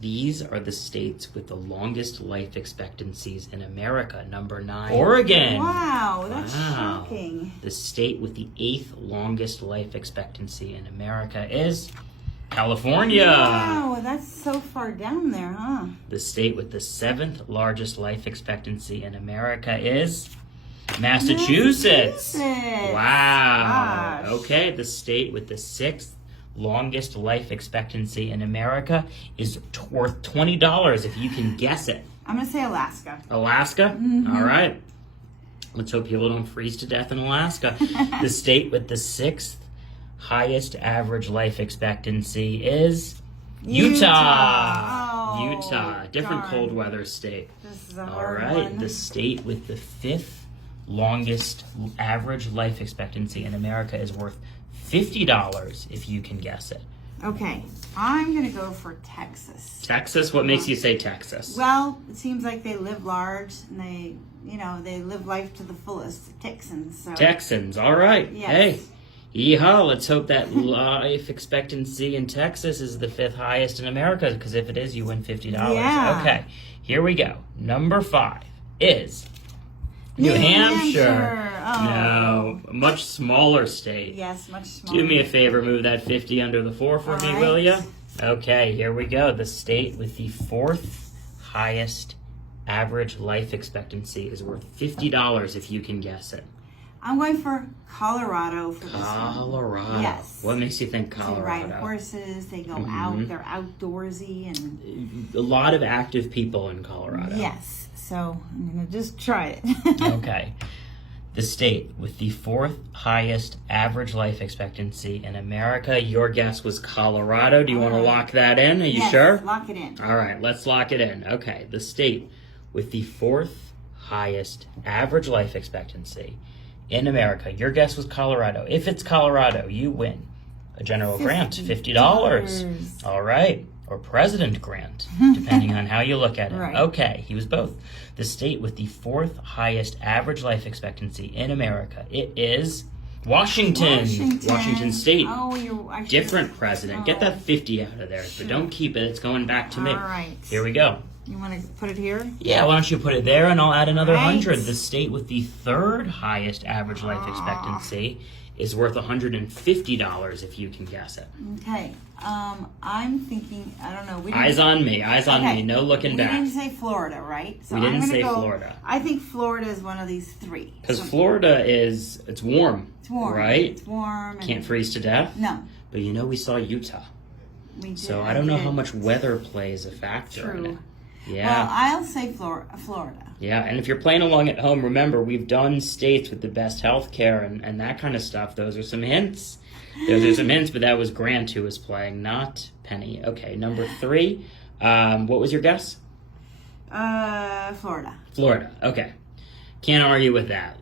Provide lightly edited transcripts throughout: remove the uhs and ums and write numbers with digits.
These are the states with the longest life expectancies in America. Number 9, Oregon. Wow, that's shocking. The state with the 8th longest life expectancy in America is California. Wow, that's so far down there, huh? The state with the 7th largest life expectancy in America is Massachusetts. Wow. Gosh. Okay, the state with the 6th longest life expectancy in America is worth $20 if you can guess it. I'm going to say Alaska. Alaska? All right. Let's hope people don't freeze to death in Alaska. The state with the 6th highest average life expectancy is Utah. Oh, Utah. Different darn. cold weather state. This is a All hard right. one. The state with the 5th longest average life expectancy in America is worth $50 if you can guess it. Okay, I'm going to go for Texas. Texas? What makes you say Texas? Well, it seems like they live large and they live life to the fullest. Texans. So. Texans. All right. Yes. Hey. Yeehaw, let's hope that life expectancy in Texas is the 5th highest in America, because if it is, you win $50. Yeah. Okay, here we go. Number 5 is New Hampshire. Oh. No, a much smaller state. Yes, much smaller. Do me a favor, move that 50 under the 4 for me, All will right. ya? Okay, here we go. The state with the 4th highest average life expectancy is worth $50 if you can guess it. I'm going for Colorado for this one. Colorado. Yes. What makes you think They Colorado? ride horses, they go out, they're outdoorsy, and A lot of active people in Colorado. yes. So I'm going to just try it. Okay. The state with the 4th highest average life expectancy in America. Your guess was Colorado. Do you want to lock that in? Are you Yes, sure? lock it in. All right, let's lock it in. Okay. The state with the 4th highest average life expectancy in America. Your guess was Colorado. If it's Colorado, you win a general grant, $50. All right. Or president grant, depending on how you look at it. Right. Okay, he was both. The state with the 4th highest average life expectancy in America. It is Washington. Washington State. Oh, I Different president. Get that 50 out of there, but don't keep it. It's going back to me. All right. Here we go. You want to put it here? Yeah, why don't you put it there and I'll add another Right. 100. The state with the 3rd highest average life expectancy is worth $150 if you can guess it. Okay. I'm thinking, I don't know. Eyes on me, eyes on me, no looking back. We didn't say Florida, right? So We didn't I'm gonna say go, Florida. I think Florida is one of these 3. Because Florida it's warm. It's warm. Right? It's warm. Can't freeze to death. No. But we saw Utah. We did. So I don't know how much weather plays a factor in it. True. Yeah. Well, I'll say Florida. Yeah, and if you're playing along at home, remember, we've done states with the best health care and that kind of stuff. Those are some hints. Those are some hints, but that was Grant who was playing, not Penny. Okay, number 3. What was your guess? Florida. Florida. Okay. Can't argue with that.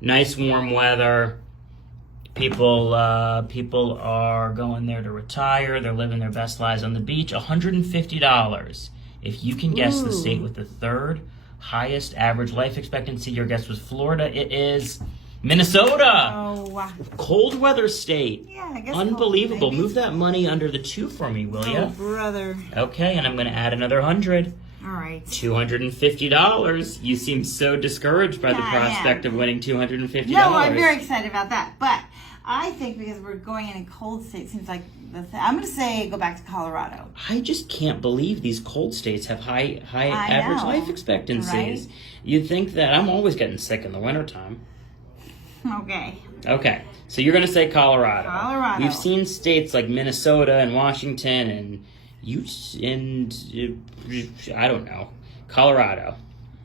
Nice warm weather. People are going there to retire. They're living their best lives on the beach. $150. If you can guess the state with the 3rd highest average life expectancy, your guess was Florida. It is Minnesota. Oh, wow. Cold weather state. Yeah, I guess. Unbelievable. maybe. Move that money under the 2 for me, will Oh, ya? brother. Okay, and I'm going to add another 100. All right. $250. You seem so discouraged by the Yeah, I am. prospect of winning $250. No, I'm very excited about that. But I think because we're going in a cold state, it seems like I'm going to say go back to Colorado. I just can't believe these cold states have high I average know, life expectancies. right? You'd think that I'm always getting sick in the wintertime. Okay. Okay, so you're going to say Colorado. Colorado. We've seen states like Minnesota and Washington and I don't know, Colorado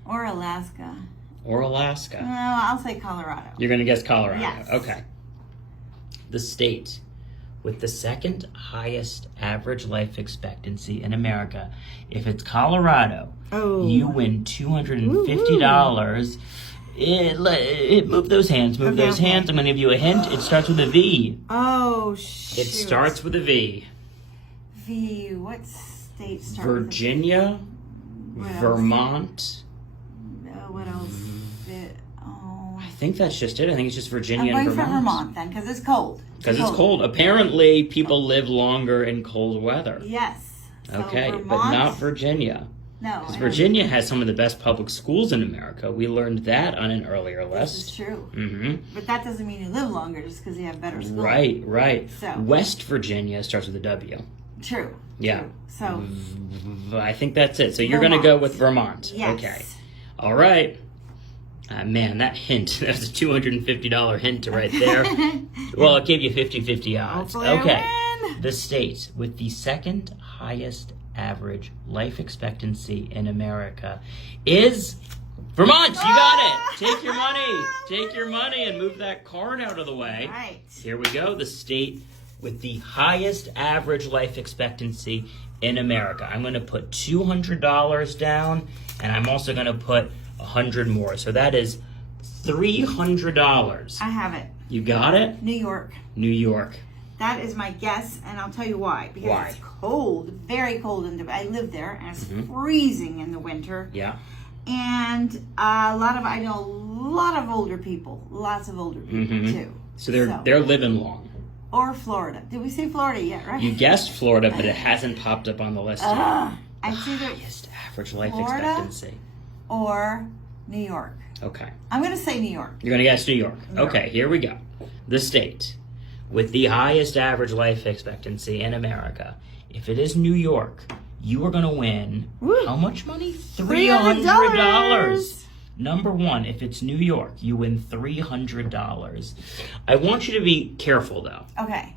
Or Alaska. or Alaska. No, I'll say Colorado. You're going to guess Colorado. Yes. Okay. The state with the 2nd highest average life expectancy in America. If it's Colorado, you win $250. Move those hands. Move those hands. I'm going to give you a hint. It starts with a V. Oh, shoot. It starts with a V. V. What state starts Virginia, What else? Vermont. What else? Oh. I think that's just it. I think it's just I'm Virginia going and for Vermont. Vermont then, because it's cold. Because it's cold. Apparently, people live longer in cold weather. Yes. So Okay, but Vermont, not Virginia. No. Because Virginia has some of the best public schools in America. We learned that on an earlier list. This is true. Mm-hmm. But that doesn't mean you live longer just because you have better schools. Right. So. West Virginia starts with a W. True. Yeah. True. So. I think that's it. So you're going to go with Vermont. Yes. Okay. All right. Man, that hint, that was a $250 hint right there. Well, it gave you 50-50 odds. Hopefully I Okay. win. The state with the second highest average life expectancy in America is Vermont. You got it. Take your money. Take your money and move that card out of the way. Right. Here we go. The state with the highest average life expectancy in America. I'm going to put $200 down, and I'm also going to put 100 more. So that is $300. I have it. You got it? New York. New York. That is my guess, and I'll tell you why. Because it's cold, very cold. I live there, and it's freezing in the winter. Yeah. And I know a lot of older people, lots of older people too. So they're living long. Or Florida. Did we say Florida yet, right? You guessed Florida, but it hasn't popped up on the list yet. It's either Highest average life Florida expectancy. or New York. Okay. I'm going to say New York. You're going to guess New York. New York. Okay, here we go. The state with the highest average life expectancy in America. If it is New York, you are going to win how much money? $300. Number one, if it's New York, you win $300. I want you to be careful, though. Okay.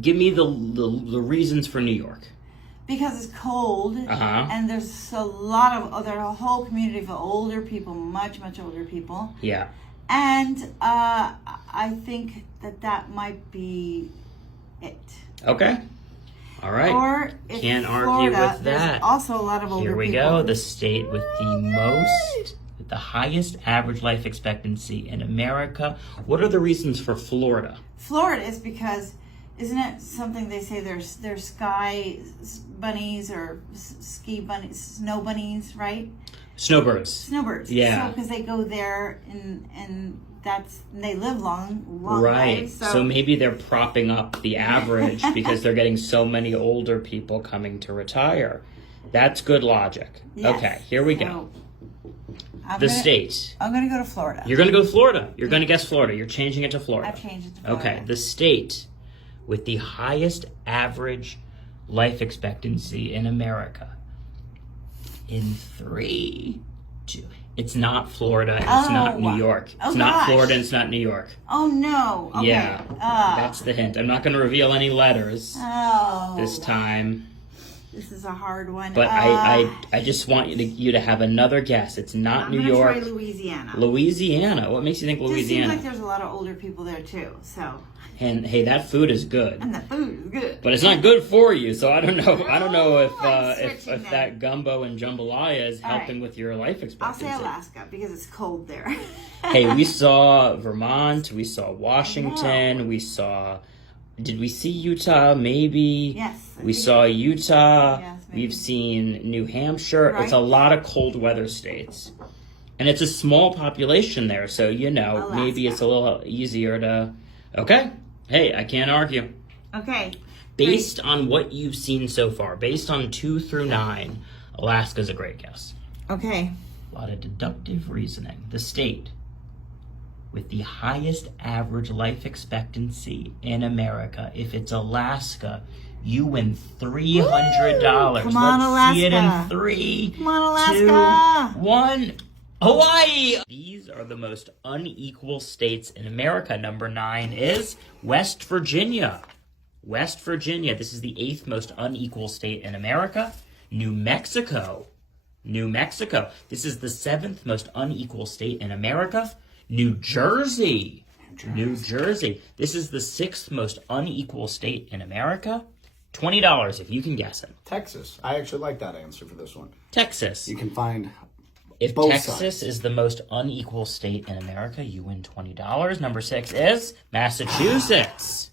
Give me the reasons for New York. Because it's cold, and there's a whole community of older people, much older people. Yeah. And I think that might be it. Okay. All right. Or if Can't Florida, argue with that. There's also a lot of older people. Here we go. The state with the highest average life expectancy in America. What are the reasons for Florida? Florida is because, isn't it something they say there's sky bunnies or ski bunnies, snow bunnies, right? Snowbirds. Snowbirds. Yeah. So because they go there and they live long Right. lives. So maybe they're propping up the average because they're getting so many older people coming to retire. That's good logic. Yes. Okay, here we go. State. I'm going to go to Florida. You're going to go to Florida. You're going to guess Florida. You're changing it to Florida. I've changed it to Florida. Okay, the state with the highest average life expectancy in America. In 3, 2. It's not Florida. It's not New York. It's not Florida. And it's not New York. Oh no. Okay. Yeah. That's the hint. I'm not going to reveal any letters this time. This is a hard one. But I just want you to have another guess. It's not New York. I'm going to try Louisiana. Louisiana. What makes you think Louisiana? It seems like there's a lot of older people there too. So. And hey, that food is good. And the food is good. But it's not good for you, so I don't know. I don't know if that gumbo and jambalaya is helping with your life expectancy. I'll say Alaska because it's cold there. Hey, we saw Vermont. We saw Washington. We saw. Did we see Utah? Maybe. Yes. We saw Utah. Yes, maybe. We've seen New Hampshire. Right. It's a lot of cold weather states. And it's a small population there, so, Alaska. maybe it's a little easier to... Okay. Hey, I can't argue. Okay. Based on what you've seen so far, based on 2 through 9, Alaska's a great guess. Okay. A lot of deductive reasoning. The state with the highest average life expectancy in America. If it's Alaska, you win $300. Come on, Let's see it in Alaska. 3, Come on, Alaska. 2, 1. Hawaii! These are the most unequal states in America. Number 9 is West Virginia. West Virginia. This is the 8th most unequal state in America. New Mexico. New Mexico. This is the 7th most unequal state in America. New Jersey. New Jersey. This is the 6th most unequal state in America. $20 if you can guess it. Texas. I actually like that answer for this one. Texas. You can find If both Texas sides. is the most unequal state in America, you win $20. Number 6 is Massachusetts.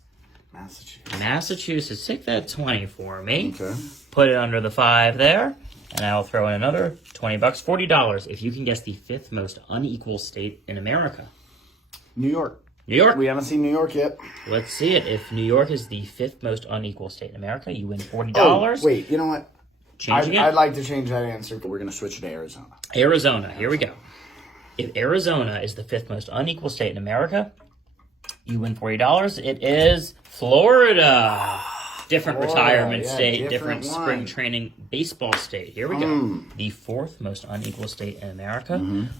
Massachusetts. Take that 20 for me. Okay. Put it under the 5 there. And I'll throw in another $20, $40 if you can guess the 5th most unequal state in America. New York. New York. We haven't seen New York yet. Let's see it. If New York is the 5th most unequal state in America, you win $40. Oh, wait, you know what? Changing I'd it? like to change that answer. We're going to switch to Arizona. Arizona. Here we go. If Arizona is the 5th most unequal state in America, you win $40. It is Florida. Different Florida, retirement yeah, state, different different spring one. training baseball state. Here we go. The 4th most unequal state in America,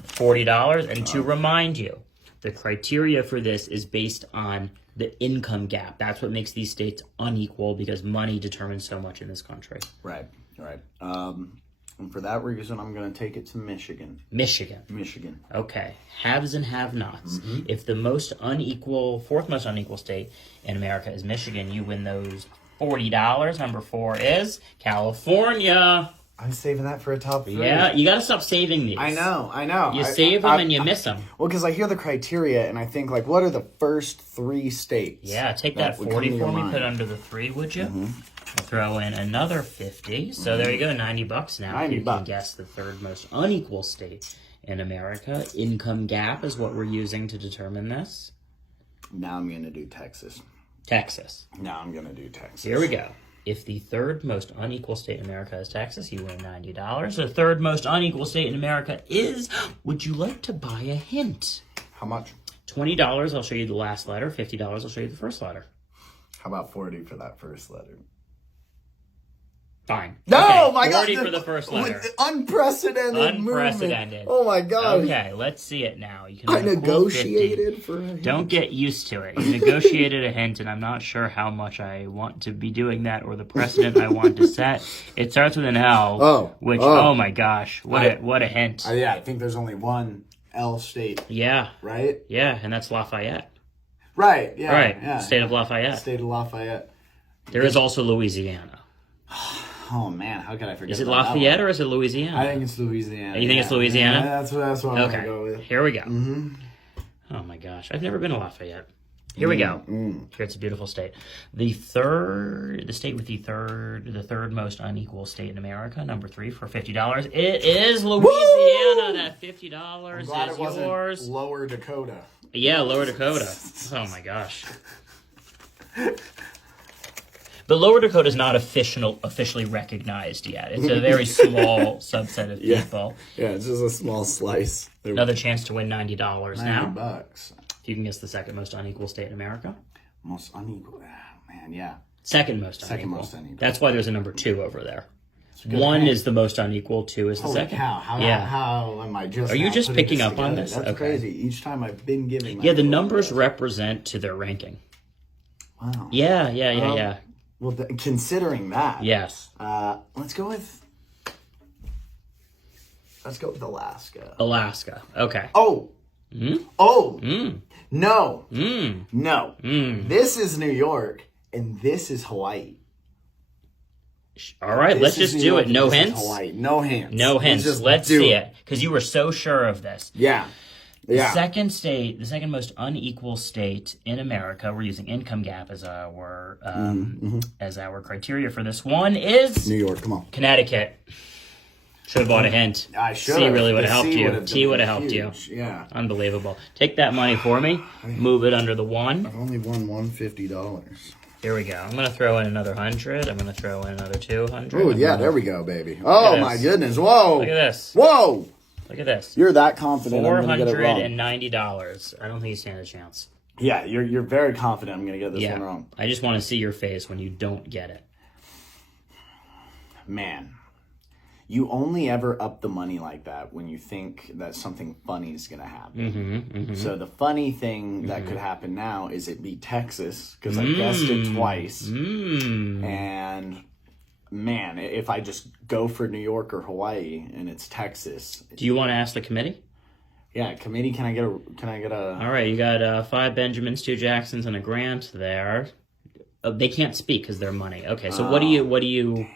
$40. And to remind you, the criteria for this is based on the income gap. That's what makes these states unequal because money determines so much in this country. Right. And for that reason, I'm going to take it to Michigan. Michigan. Okay. Haves and have-nots. If the most unequal, 4th most unequal state in America is Michigan, you win those $40. Number 4 is California. I'm saving that for a top 3. Yeah, you got to stop saving these. I know. You save them and you miss them. Well, because I hear the criteria and I think, like, what are the first 3 states? Yeah, take that would come 40 to for your me, mind? put it under the 3, would you? I'll throw in another 50. So there you go, $90 now. If you can guess the 3rd most unequal state in America. Income gap is what we're using to determine this. Now I'm going to do Texas. Texas. Now I'm going to do Texas. Here we go. If the 3rd most unequal state in America is Texas, you win $90. The 3rd most unequal state in America is, would you like to buy a hint? How much? $20, I'll show you the last letter. $50, I'll show you the first letter. How about 40 for that first letter? Fine. No, Okay, my God. 40 for the first letter. Unprecedented Unprecedented. movement. Oh, my God. Okay, let's see it now. You can I earn a cool 50. negotiated for a hint. Don't get used to it. You negotiated a hint, and I'm not sure how much I want to be doing that or the precedent I want to set. It starts with an L, which, oh my gosh, what a hint. Yeah, I think there's only one L state, Yeah, right? yeah, and that's Lafayette. Right, yeah. Right, Yeah. state of Lafayette. State of Lafayette. There is also Louisiana. Oh, man, how could I forget Is it about that Lafayette one? or is it Louisiana? I think it's Louisiana. You think it's Louisiana? Yeah, that's what I'm going to go with. Here we go. Oh my gosh, I've never been to Lafayette. Here we go. Here, it's a beautiful state. The state with the third most unequal state in America, number 3 for $50. It is Louisiana. Woo! That $50 I'm glad is it wasn't yours. Lower Dakota. Yeah, Lower Dakota. Oh my gosh. But Lower Dakota is not officially recognized yet. It's a very small subset of people. Yeah, it's just a small slice. Another chance to win $90 now. $90. If you can guess the 2nd most unequal state in America. Most unequal. Man, yeah. Second most unequal. That's why there's a number 2 over there. 1 is the most unequal, 2 is the Holy second. cow. How am I just Are you now just putting picking this up on together? this? That's Okay. crazy. Each time I've been giving. Yeah, the numbers represent to their ranking. Wow. Yeah. Well, considering that. Yes. Let's go with Alaska. Alaska. Okay. Oh. Oh. No. No. Mm. This is New York, and this is Hawaii. All right, let's just do it. No hints? Hawaii. No hints. No hints. Let's see it. Because you were so sure of this. Yeah. The second most unequal state in America, we're using income gap as our criteria for this one, is New York. Come on. Connecticut. Should have bought a hint. I should. C really would have helped C you. would've T would have been helped huge. you. Yeah. Unbelievable. Take that money for me. Move it under the 1. I've only won $150. Here we go. I'm going to throw in another 100. I'm going to throw in another 200. Oh, yeah, there we go, baby. Oh, my goodness. Whoa. Look at this. Whoa. Look at this. You're that confident I'm going to get it wrong. $490. I don't think you stand a chance. Yeah, you're very confident I'm going to get this one wrong. I just want to see your face when you don't get it. Man, you only ever up the money like that when you think that something funny is going to happen. So the funny thing that could happen now is it be Texas, because I guessed it twice. And man, if I just go for New York or Hawaii and it's Texas. Do you want to ask the committee? Yeah, committee, can I get a... All right, you got 5 Benjamins, 2 Jacksons, and a Grant there. They can't speak because they're money. Okay, so what do you...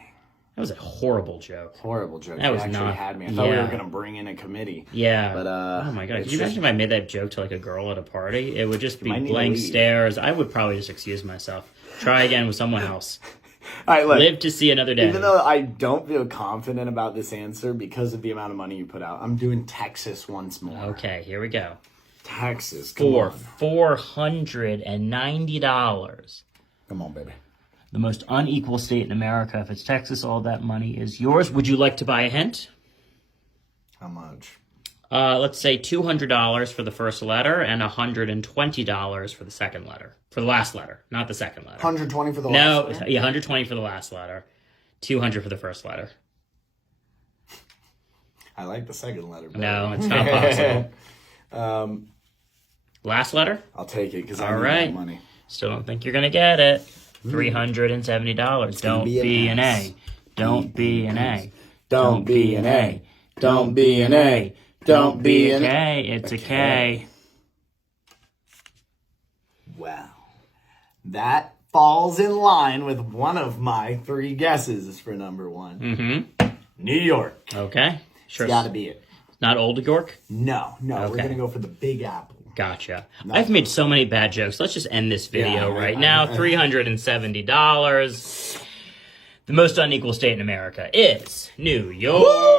That was a horrible joke. Horrible joke. That was actually not... had me. I thought we were going to bring in a committee. Yeah. But, oh my God. Could you imagine if I made that joke to like a girl at a party? It would just be might need to blank leave. stares. I would probably just excuse myself. Try again with someone else. All right, look. Live to see another day. Even though I don't feel confident about this answer because of the amount of money you put out, I'm doing Texas once more. Okay, here we go. Texas. For $490. Come on, baby. The most unequal state in America. If it's Texas, all that money is yours. Would you like to buy a hint? How much? Let's say $200 for the first letter and $120 for the second letter. For the last letter, not the second letter. 120 for the last letter? No, yeah, 120 for the last letter. 200 for the first letter. I like the second letter better. No, it's not possible. Last letter? I'll take it because I All need right. that money. Still don't think you're going to get it. $370. Don't be an A. Don't be an A. Don't be an A. Don't be an A. Don't be an A. It's a K. Wow. That falls in line with one of my 3 guesses for number 1. Mm-hmm. New York. Okay. Sure. It's got to be it. Not Old York? No. We're Okay. going to go for the Big Apple. Gotcha. I've made so many bad jokes. Let's just end this video Yeah, right now. $370. The most unequal state in America is New York. Woo!